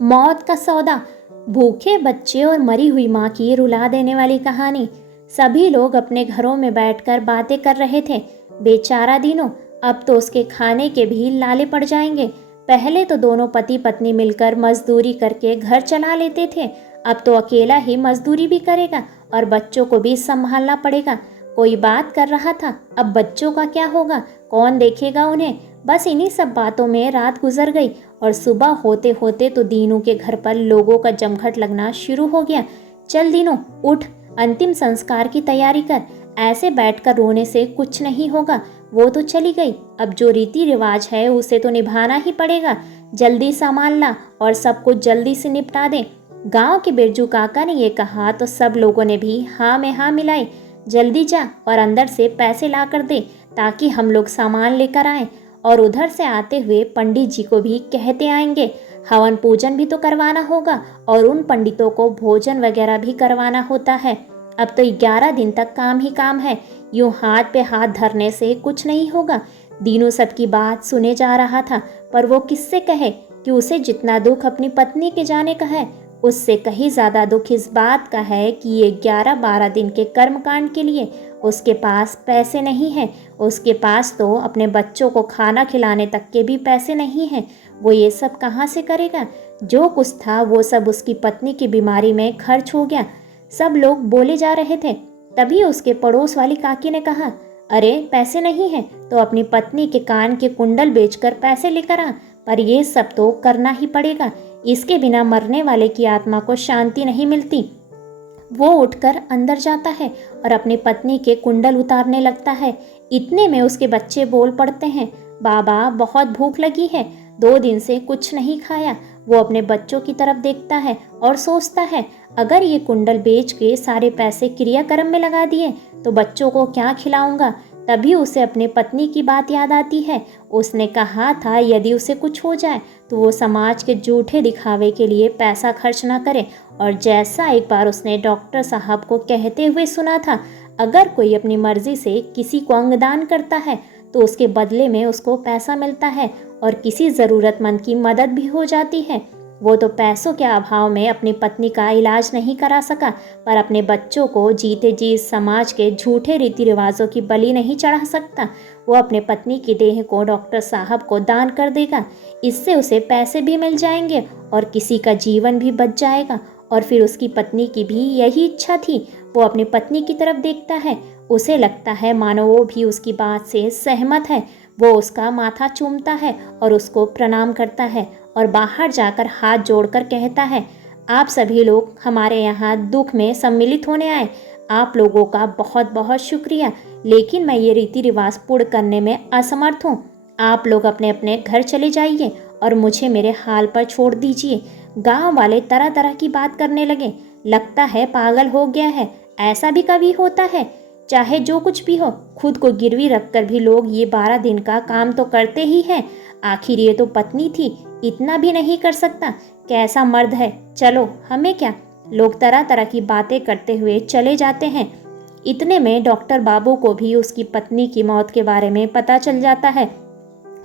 मौत का सौदा, भूखे बच्चे और मरी हुई माँ की रुला देने वाली कहानी। सभी लोग अपने घरों में बैठकर बातें कर रहे थे। बेचारा दीनू, अब तो उसके खाने के भी लाले पड़ जाएंगे। पहले तो दोनों पति पत्नी मिलकर मजदूरी करके घर चला लेते थे, अब तो अकेला ही मजदूरी भी करेगा और बच्चों को भी संभालना पड़ेगा। कोई बात कर रहा था, अब बच्चों का क्या होगा, कौन देखेगा उन्हें। बस इन्हीं सब बातों में रात गुजर गई और सुबह होते होते तो दीनू के घर पर लोगों का जमघट लगना शुरू हो गया। चल दीनू, उठ, अंतिम संस्कार की तैयारी कर। ऐसे बैठकर रोने से कुछ नहीं होगा, वो तो चली गई, अब जो रीति रिवाज है उसे तो निभाना ही पड़ेगा। जल्दी संभाल ला और सब कुछ जल्दी से निपटा दे। गांव के बिरजू काका ने ये कहा तो सब लोगों ने भी हाँ में हाँ मिलाई। जल्दी जा और अंदर से पैसे ला कर दे ताकि हम लोग सामान लेकर आएं। और उधर से आते हुए पंडित जी को भी कहते आएंगे, हवन पूजन भी तो करवाना होगा और उन पंडितों को भोजन वगैरह भी करवाना होता है। अब तो 11 दिन तक काम ही काम है, यूं हाथ पे हाथ धरने से कुछ नहीं होगा। दीनू सबकी बात सुने जा रहा था, पर वो किससे कहे कि उसे जितना दुख अपनी पत्नी के जाने का है, उससे कहीं ज़्यादा दुख इस बात का है कि ये 11-12 दिन के कर्मकांड के लिए उसके पास पैसे नहीं हैं। उसके पास तो अपने बच्चों को खाना खिलाने तक के भी पैसे नहीं हैं। वो ये सब कहाँ से करेगा। जो कुछ था वो सब उसकी पत्नी की बीमारी में खर्च हो गया। सब लोग बोले जा रहे थे, तभी उसके पड़ोस वाली काकी ने कहा, अरे पैसे नहीं हैं तो अपनी पत्नी के कान के कुंडल बेचकर पैसे लेकर आ, पर ये सब तो करना ही पड़ेगा, इसके बिना मरने वाले की आत्मा को शांति नहीं मिलती। वो उठकर अंदर जाता है और अपनी पत्नी के कुंडल उतारने लगता है। इतने में उसके बच्चे बोल पड़ते हैं, बाबा बहुत भूख लगी है, 2 दिन से कुछ नहीं खाया। वो अपने बच्चों की तरफ देखता है और सोचता है, अगर ये कुंडल बेच के सारे पैसे क्रियाक्रम में लगा दिए तो बच्चों को क्या खिलाऊंगा। तभी उसे अपने पत्नी की बात याद आती है। उसने कहा था यदि उसे कुछ हो जाए तो वो समाज के झूठे दिखावे के लिए पैसा खर्च ना करे। और जैसा एक बार उसने डॉक्टर साहब को कहते हुए सुना था, अगर कोई अपनी मर्जी से किसी को अंगदान करता है तो उसके बदले में उसको पैसा मिलता है और किसी ज़रूरतमंद की मदद भी हो जाती है। वो तो पैसों के अभाव में अपनी पत्नी का इलाज नहीं करा सका, पर अपने बच्चों को जीते जी समाज के झूठे रीति रिवाजों की बलि नहीं चढ़ा सकता। वो अपने पत्नी की देह को डॉक्टर साहब को दान कर देगा, इससे उसे पैसे भी मिल जाएंगे और किसी का जीवन भी बच जाएगा। और फिर उसकी पत्नी की भी यही इच्छा थी। वो अपनी पत्नी की तरफ देखता है, उसे लगता है मानो वो भी उसकी बात से सहमत है। वो उसका माथा चूमता है और उसको प्रणाम करता है और बाहर जाकर हाथ जोड़कर कहता है, आप सभी लोग हमारे यहाँ दुख में सम्मिलित होने आए, आप लोगों का बहुत बहुत शुक्रिया, लेकिन मैं ये रीति रिवाज पूर्ण करने में असमर्थ हूँ। आप लोग अपने अपने घर चले जाइए और मुझे मेरे हाल पर छोड़ दीजिए। गांव वाले तरह तरह की बात करने लगे, लगता है पागल हो गया है, ऐसा भी कभी होता है। चाहे जो कुछ भी हो, खुद को गिरवी रखकर भी लोग ये 12 दिन का काम तो करते ही हैं। आखिर ये तो पत्नी थी, इतना भी नहीं कर सकता, कैसा मर्द है, चलो हमें क्या। लोग तरह तरह की बातें करते हुए चले जाते हैं। इतने में डॉक्टर बाबू को भी उसकी पत्नी की मौत के बारे में पता चल जाता है।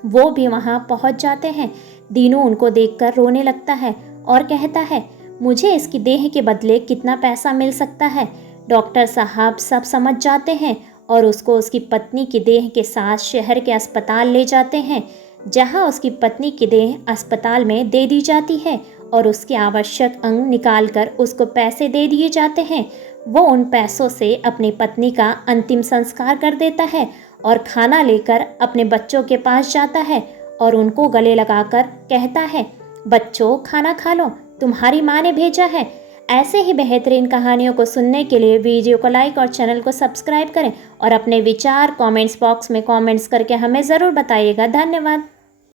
वो भी वहाँ पहुँच जाते हैं। दीनू उनको देखकर रोने लगता है और कहता है, मुझे इसकी देह के बदले कितना पैसा मिल सकता है। डॉक्टर साहब सब समझ जाते हैं और उसको उसकी पत्नी की देह के साथ शहर के अस्पताल ले जाते हैं, जहां उसकी पत्नी की देह अस्पताल में दे दी जाती है और उसके आवश्यक अंग निकालकर उसको पैसे दे दिए जाते हैं। वो उन पैसों से अपनी पत्नी का अंतिम संस्कार कर देता है और खाना लेकर अपने बच्चों के पास जाता है और उनको गले लगाकर कहता है, बच्चों खाना खा लो, तुम्हारी माँ ने भेजा है। ऐसे ही बेहतरीन कहानियों को सुनने के लिए वीडियो को लाइक और चैनल को सब्सक्राइब करें और अपने विचार कमेंट्स बॉक्स में कमेंट्स करके हमें ज़रूर बताइएगा। धन्यवाद।